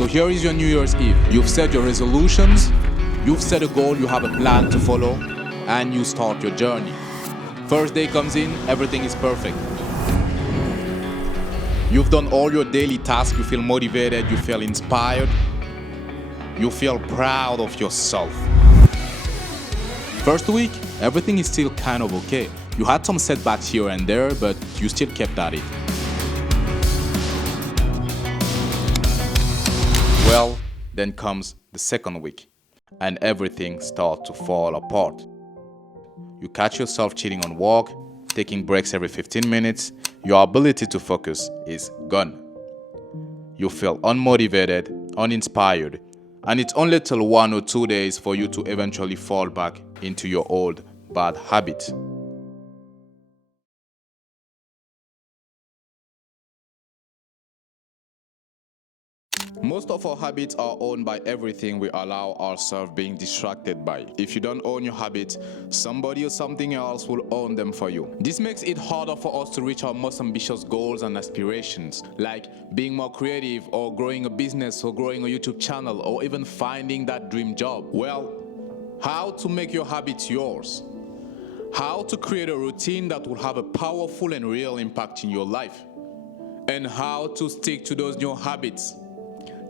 So here is your New Year's Eve. You've set your resolutions, you've set a goal, you have a plan to follow, and you start your journey. First day comes in, everything is perfect. You've done all your daily tasks, you feel motivated, you feel inspired, you feel proud of yourself. First week, everything is still kind of okay. You had some setbacks here and there, but you still kept at it. Well, then comes the second week, and everything starts to fall apart. You catch yourself cheating on work, taking breaks every 15 minutes, your ability to focus is gone. You feel unmotivated, uninspired, and it's only till 1 or 2 days for you to eventually fall back into your old bad habits. Most of our habits are owned by everything we allow ourselves being distracted by. If you don't own your habits, somebody or something else will own them for you. This makes it harder for us to reach our most ambitious goals and aspirations, like being more creative or growing a business or growing a YouTube channel or even finding that dream job. Well, how to make your habits yours? How to create a routine that will have a powerful and real impact in your life? And how to stick to those new habits?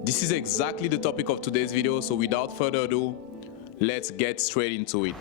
This is exactly the topic of today's video, so without further ado, let's get straight into it.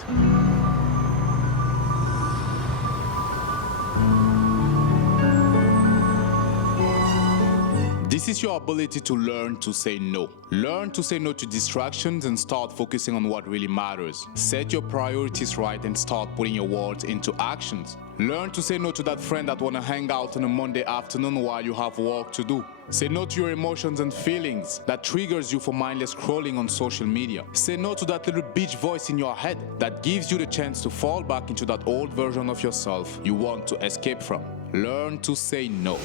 This is your ability to learn to say no. Learn to say no to distractions and start focusing on what really matters. Set your priorities right and start putting your words into actions. Learn to say no to that friend that wanna hang out on a Monday afternoon while you have work to do. Say no to your emotions and feelings that triggers you for mindless scrolling on social media. Say no to that little bitch voice in your head that gives you the chance to fall back into that old version of yourself you want to escape from. Learn to say no.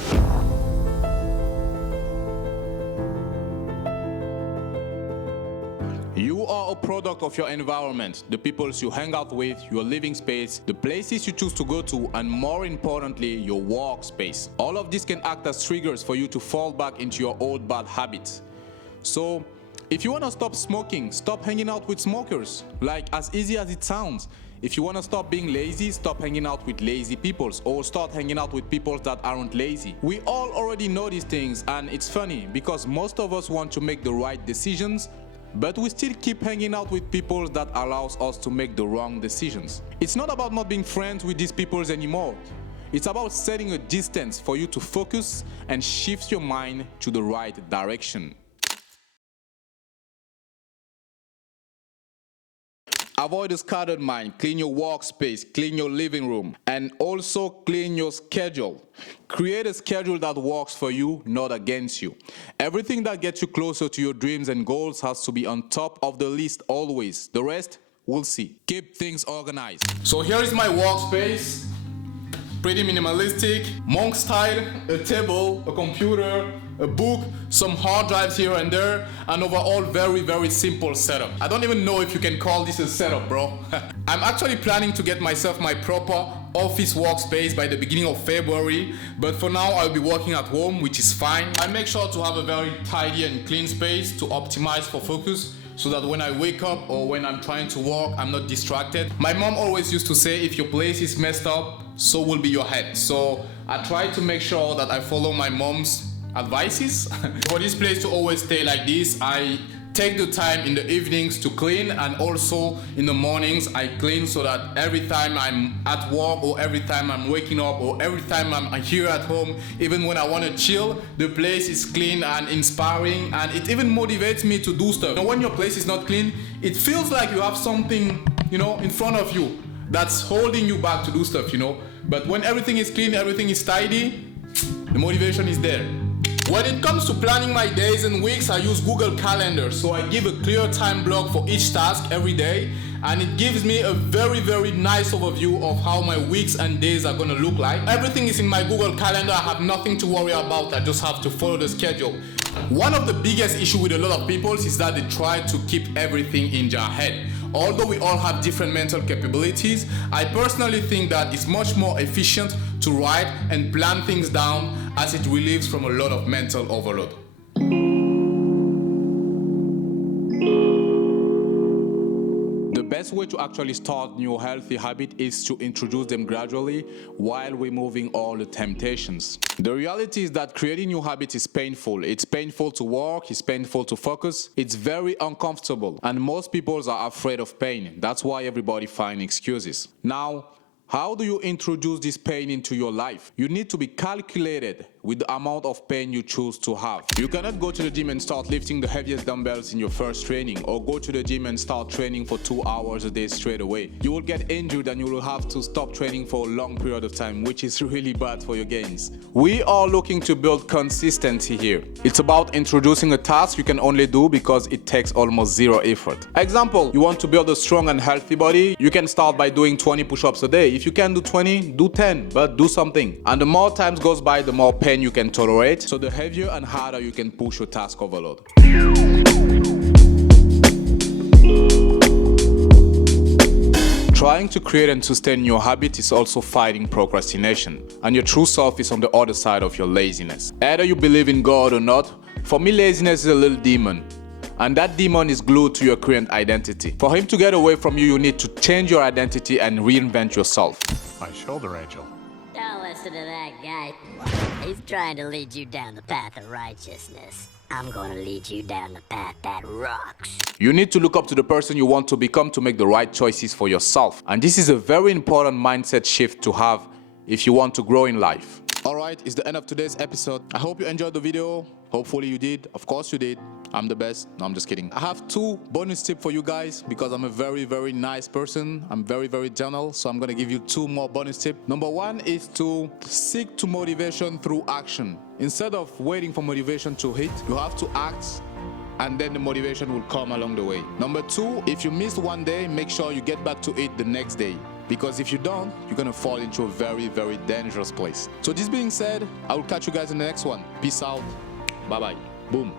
You are a product of your environment, the people you hang out with, your living space, the places you choose to go to, and more importantly, your workspace. All of this can act as triggers for you to fall back into your old bad habits. So, if you want to stop smoking, stop hanging out with smokers. Like, as easy as it sounds. If you want to stop being lazy, stop hanging out with lazy people, or start hanging out with people that aren't lazy. We all already know these things, and it's funny because most of us want to make the right decisions, but we still keep hanging out with people that allows us to make the wrong decisions. It's not about not being friends with these people anymore. It's about setting a distance for you to focus and shift your mind to the right direction. Avoid a scattered mind, clean your workspace, clean your living room, and also clean your schedule. Create a schedule that works for you, not against you. Everything that gets you closer to your dreams and goals has to be on top of the list always. The rest, we'll see. Keep things organized. So here is my workspace. Pretty minimalistic, monk style, a table, a computer, a book, some hard drives here and there, and overall very simple setup. I don't even know if you can call this a setup, bro. I'm actually planning to get myself my proper office workspace by the beginning of February, but for now I'll be working at home, which is fine. I make sure to have a very tidy and clean space to optimize for focus, so that when I wake up or when I'm trying to work, I'm not distracted. My mom always used to say, if your place is messed up, so will be your head. So I try to make sure that I follow my mom's advices. For this place to always stay like this, I take the time in the evenings to clean, and also in the mornings I clean, so that every time I'm at work or every time I'm waking up or every time I'm here at home, even when I want to chill, the place is clean and inspiring, and it even motivates me to do stuff. When your place is not clean, it feels like you have something, in front of you that's holding you back to do stuff, But when everything is clean, everything is tidy, the motivation is there. When it comes to planning my days and weeks, I use Google Calendar. So I give a clear time block for each task every day, and it gives me a very nice overview of how my weeks and days are gonna look like. Everything is in my Google Calendar. I have nothing to worry about. I just have to follow the schedule. One of the biggest issues with a lot of people is that they try to keep everything in their head. Although we all have different mental capabilities, I personally think that it's much more efficient to write and plan things down, as it relieves from a lot of mental overload. best way to actually start new healthy habit is to introduce them gradually while removing all the temptations. The reality is that creating new habits is painful. It's painful to work, it's painful to focus, it's very uncomfortable, and most people are afraid of pain. That's why everybody finds excuses. Now, how do you introduce this pain into your life? You need to be calculated with the amount of pain you choose to have. You cannot go to the gym and start lifting the heaviest dumbbells in your first training, or go to the gym and start training for 2 hours a day straight away. You will get injured and you will have to stop training for a long period of time, which is really bad for your gains. We are looking to build consistency here. It's about introducing a task you can only do because it takes almost zero effort. Example, you want to build a strong and healthy body, you can start by doing 20 push-ups a day. If you can do 20, do 10, but do something. And the more times goes by, the more pain you can tolerate, so the heavier and harder you can push your task overload. Trying to create and sustain your habit is also fighting procrastination, and your true self is on the other side of your laziness. Either you believe in God or not, for me laziness is a little demon, and that demon is glued to your current identity. For him to get away from you, you need to change your identity and reinvent yourself. My shoulder angel. Don't listen to that guy. He's trying to lead you down the path of righteousness. I'm gonna lead you down the path that rocks. You need to look up to the person you want to become to make the right choices for yourself. And this is a very important mindset shift to have if you want to grow in life. Alright, it's the end of today's episode. I hope you enjoyed the video. Hopefully you did. Of course you did. I'm the best. No, I'm just kidding. I have 2 bonus tips for you guys because I'm a very, very nice person. I'm very, very gentle. So I'm going to give you 2 more bonus tips. Number 1 is to seek to motivation through action. Instead of waiting for motivation to hit, you have to act, and then the motivation will come along the way. Number 2, if you miss one day, make sure you get back to it the next day. Because if you don't, you're going to fall into a very, very dangerous place. So this being said, I will catch you guys in the next one. Peace out. Bye-bye. Boom.